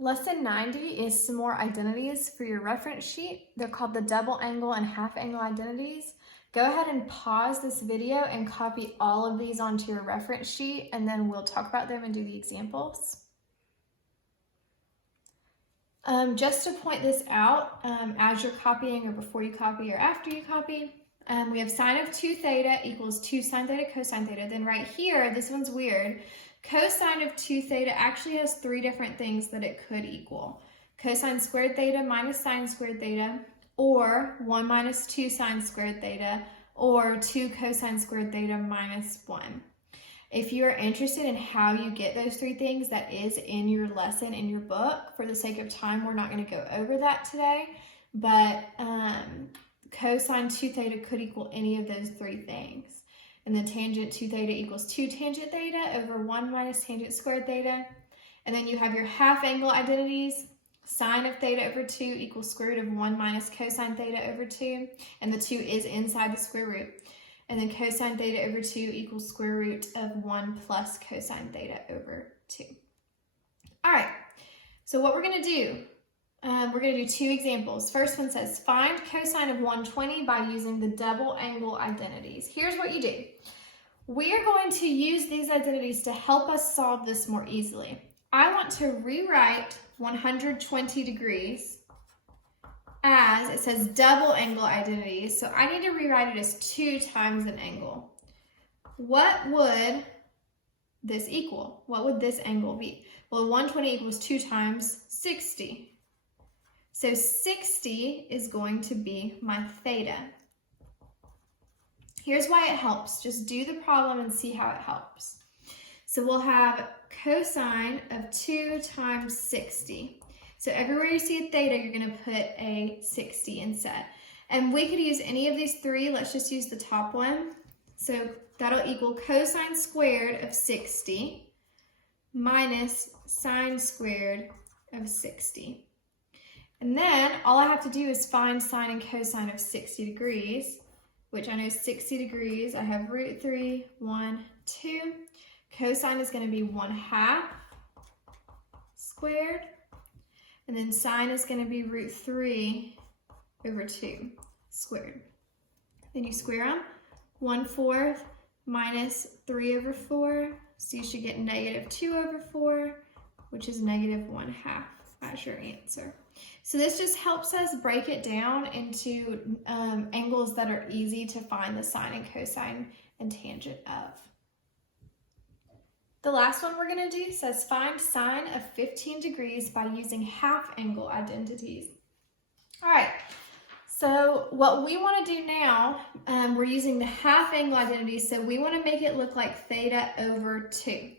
Lesson 90 is some more identities for your reference sheet. They're called the double angle and half angle identities. Go ahead and pause this video and copy all of these onto your reference sheet, and then we'll talk about them and do the examples. Just to point this out, as you're copying or before you copy or after you copy, we have sine of 2 theta equals 2 sine theta cosine theta. Then right here, this one's weird. Cosine of 2 theta actually has 3 different things that it could equal. Cosine squared theta minus sine squared theta, or 1 minus 2 sine squared theta, or 2 cosine squared theta minus 1. If you are interested in how you get those 3 things, that is in your lesson, in your book. For the sake of time, we're not going to go over that today, but cosine 2 theta could equal any of those 3 things. And then tangent 2 theta equals 2 tangent theta over 1 minus tangent squared theta. And then you have your half angle identities. Sine of theta over 2 equals square root of 1 minus cosine theta over 2. And the 2 is inside the square root. And then cosine theta over 2 equals square root of 1 plus cosine theta over 2. All right, so what we're going to do, we're going to do 2 examples. First one says, find cosine of 120 by using the double angle identities. Here's what you do. We are going to use these identities to help us solve this more easily. I want to rewrite 120 degrees as, it says double angle identities, so I need to rewrite it as 2 times an angle. What would this equal? What would this angle be? Well, 120 equals 2 times 60. So 60 is going to be my theta. Here's why it helps. Just do the problem and see how it helps. So we'll have cosine of 2 times 60. So everywhere you see a theta, you're going to put a 60 instead. And we could use any of these 3. Let's just use the top one. So that'll equal cosine squared of 60 minus sine squared of 60. And then all I have to do is find sine and cosine of 60 degrees, which I know 60 degrees. I have root 3, 1, 2. Cosine is going to be 1/2 squared. And then sine is going to be root 3 over 2 squared. Then you square them. 1/4 minus 3 over 4. So you should get negative 2 over 4, which is negative 1/2 as your answer. So this just helps us break it down into angles that are easy to find the sine and cosine and tangent of. The last one we're going to do says find sine of 15 degrees by using half angle identities. All right, so what we want to do now, we're using the half angle identities, so we want to make it look like theta over 2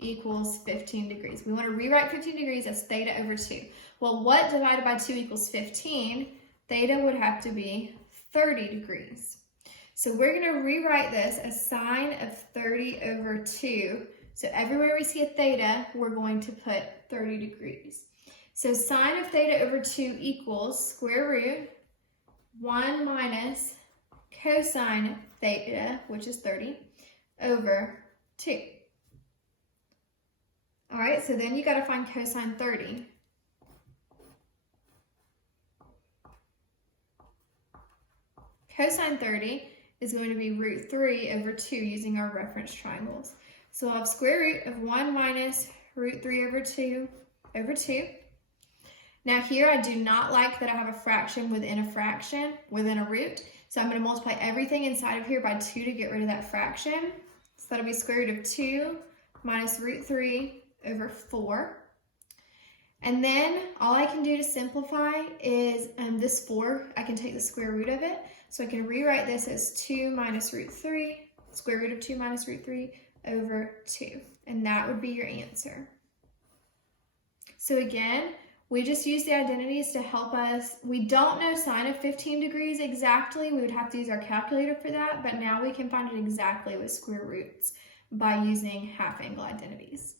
equals 15 degrees. We want to rewrite 15 degrees as theta over 2. Well, what divided by 2 equals 15? Theta would have to be 30 degrees. So we're going to rewrite this as sine of 30 over 2. So everywhere we see a theta, we're going to put 30 degrees. So sine of theta over 2 equals square root 1 minus cosine theta, which is 30, over 2. All right, so then you got to find cosine 30. Cosine 30 is going to be root 3 over 2 using our reference triangles. So I'll have square root of 1 minus root 3 over 2 over 2. Now here I do not like that I have a fraction within a fraction, within a root. So I'm going to multiply everything inside of here by 2 to get rid of that fraction. So that'll be square root of 2 minus root 3 over 4. And then all I can do to simplify is this 4, I can take the square root of it. So I can rewrite this as 2 minus root 3, square root of 2 minus root 3 over 2. And that would be your answer. So again, we just use the identities to help us. We don't know sine of 15 degrees exactly. We would have to use our calculator for that, but now we can find it exactly with square roots by using half angle identities.